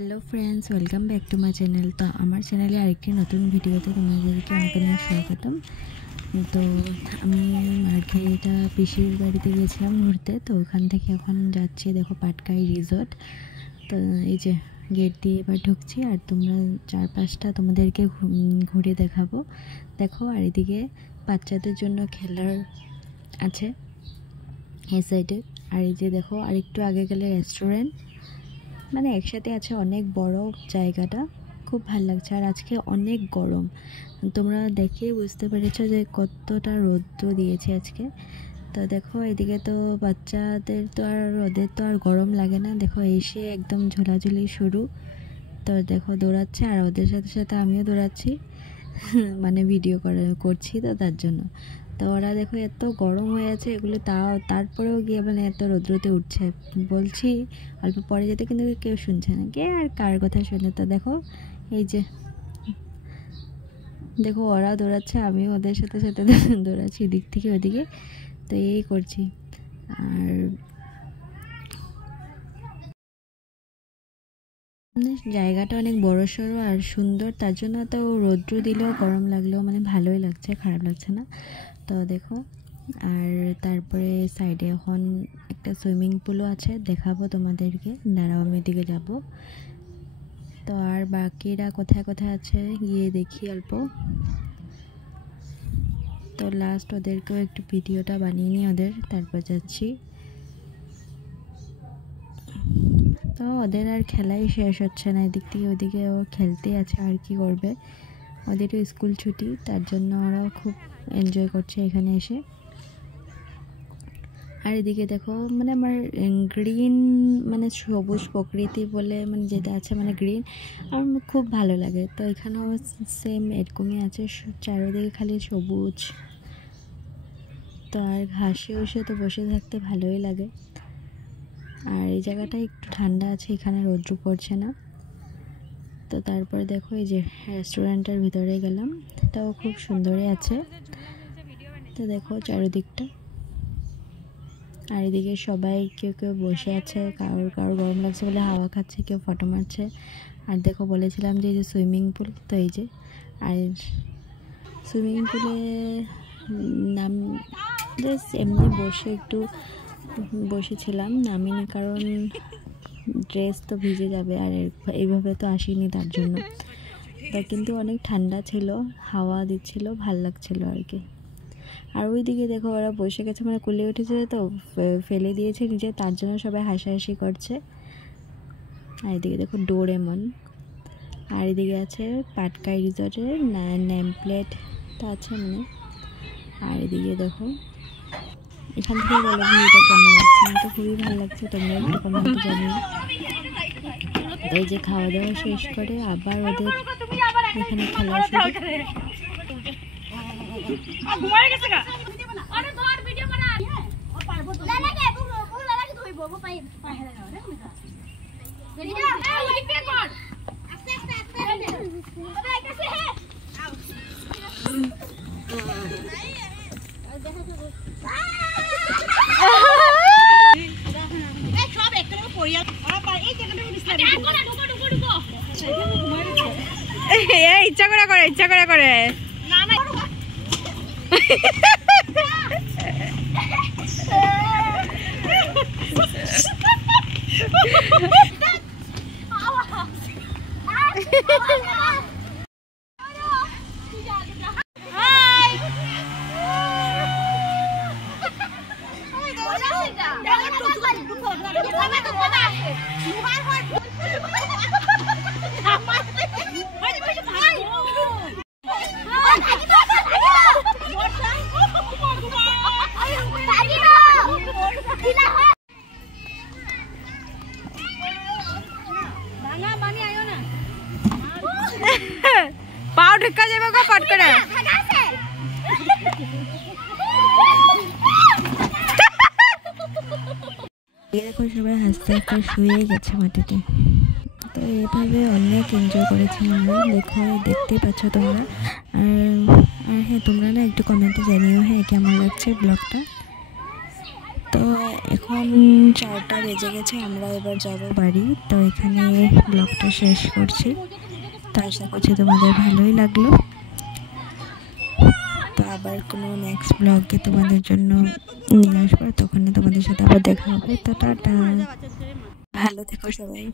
Hello friends welcome back to my channel. तो हमारे चैनले आरेकटी नतून भिडियोते तुम्हादेरके अनेक अनेक स्वागतम। तो আমি মার্ঘেরিটা পিসির বাড়িতে গিয়েছিলাম ঘুরতে। তো ওখান থেকে এখন যাচ্ছি দেখো পাটকাই রিসর্ট। তো এই যে গেট দিয়ে এবার ঢুকছি আর তোমরা চারপাশটা তোমাদেরকে ঘুরে দেখাবো। দেখো আর এদিকে বাচ্চাদের জন্য খেলার আছে এই সাইডে। আর এই যে দেখো আর একটু আগে গেলে রেস্টুরেন্ট, মানে একসাথে আছে অনেক বড় জায়গাটা, খুব ভালো লাগছে। আর আজকে অনেক গরম, তোমরা দেখে বুঝতে পেরেছো যে কতটা রৌদ্র দিয়েছে আজকে। তো দেখো এদিকে তো বাচ্চাদের তো আর রোদের তো আর গরম লাগে না, দেখো এসে একদম ঝোলাঝুলি শুরু। তো দেখো দৌড়াচ্ছে আর ওদের সাথে সাথে আমিও দৌড়াচ্ছি মানে ভিডিও করছি তো তার জন্য। তো ওরা দেখো এত গরম হয়ে আছে এগুলো, তারপরেও গিয়ে মানে এত রৌদ্রতে উঠছে। বলছি অল্প পরে যেতে, কিন্তু কেউ শুনছে না, কে আর কার কথা শুনে। তো দেখো এই যে দেখো ওরা দৌড়াচ্ছে, আমিও ওদের সাথে সাথে দৌড়াচ্ছি এদিক থেকে ওদিকে। তো এই করছি। আর জায়গাটা অনেক বড় সড়ো আর সুন্দর, তার জন্য তো রৌদ্র দিলেও গরম লাগলেও মানে ভালোই লাগছে, খারাপ লাগছে না। তো দেখো আর তারপরে সাইডে এখন একটা সুইমিং পুলও আছে, দেখাবো তোমাদেরকে, দাঁড়াও আমি এদিকে যাব। তো আর বাকিরা কোথায় কোথায় আছে গিয়ে দেখি অল্প। তো লাস্ট ওদেরকেও একটু ভিডিওটা বানিয়ে নিই ওদের, তারপর যাচ্ছি। তো ওদের আর খেলাই শেষ হচ্ছে না, এদিক থেকে ওদিকে ও খেলতেই আছে, আর কি করবে, ওদেরও স্কুল ছুটি, তার জন্য ওরাও খুব এনজয় করছে এখানে এসে। আর এদিকে দেখো মানে আমার গ্রিন মানে সবুজ প্রকৃতি বলে মানে যেটা আছে মানে গ্রিন, আমার খুব ভালো লাগে। তো এখানেও সেম এরকমই আছে, চারিদিকে খালি সবুজ। তো আর ঘাসে উসে তো বসে থাকতে ভালোই লাগে। আর এই জায়গাটা একটু ঠান্ডা আছে, এখানে রৌদ্র পড়ছে না। তো তারপরে দেখো এই যে রেস্টুরেন্টের ভিতরে গেলাম, তাও খুব সুন্দরই আছে। তো দেখো চারিদিকটা, আর এদিকে সবাই কেউ কেউ বসে আছে, কারোর গরম লাগছে বলে হাওয়া খাচ্ছে, কেউ ফটো মারছে। আর দেখো বলেছিলাম যে এই যে সুইমিং পুল, তো এই যে আর সুইমিং পুলে নাম জাস্ট এমনি বসে একটু বসেছিলাম, নামিনি, কারণ ড্রেস তো ভিজে যাবে আর এইভাবে তো আসিনি তার জন্য। তো কিন্তু অনেক ঠান্ডা ছিল, হাওয়া দিচ্ছিল, ভাল লাগছিল আর কি। আর ওইদিকে দেখো ওরা বসে গেছে, মানে কুলে উঠেছে তো ফেলে দিয়েছে নিচে, তার জন্য সবাই হাসাহাসি করছে। আর এদিকে দেখো ডোরেমন। আর এদিকে আছে পাটকাই রিসর্টের নেম প্লেটটা আছে মানে। আর এদিকে দেখো এখান থেকে বলো ভিউটা কেমন লাগছে, আমার তো খুবই ভালো লাগছে, তোমরা একটু কমেন্টে জানিও। এই যে খাওয়া দাওয়া শেষ করে আবার ওদের এখানে খেলা শুরু। ইচ্ছা করে করে পাও ঢুকা যাবে গো পট করে। দেখো সবাই হাসতে হাসতে শুয়ে গেছে মাটিতে। তো এইভাবে অনেক এনজয় করেছি আমরা, দেখো দেখতেই পাচ্ছ তোমরা। আর হ্যাঁ তোমরা না একটু কমেন্টে জানিও হ্যাঁ কেমন লাগছে ব্লগটা। তো এখন 4টা বেজে গেছে, আমরা এবার যাব বাড়ি। তো এখানে ব্লগটা শেষ করছি। তো আশা করছি তোমাদের ভালোই লাগলো। তো আবার কোনো নেক্সট ব্লগে তোমাদের জন্য নিয়ে আসবো, তখন তোমাদের সাথে আবার দেখা হবে। তো টাটা, ভালো থেকো সবাই।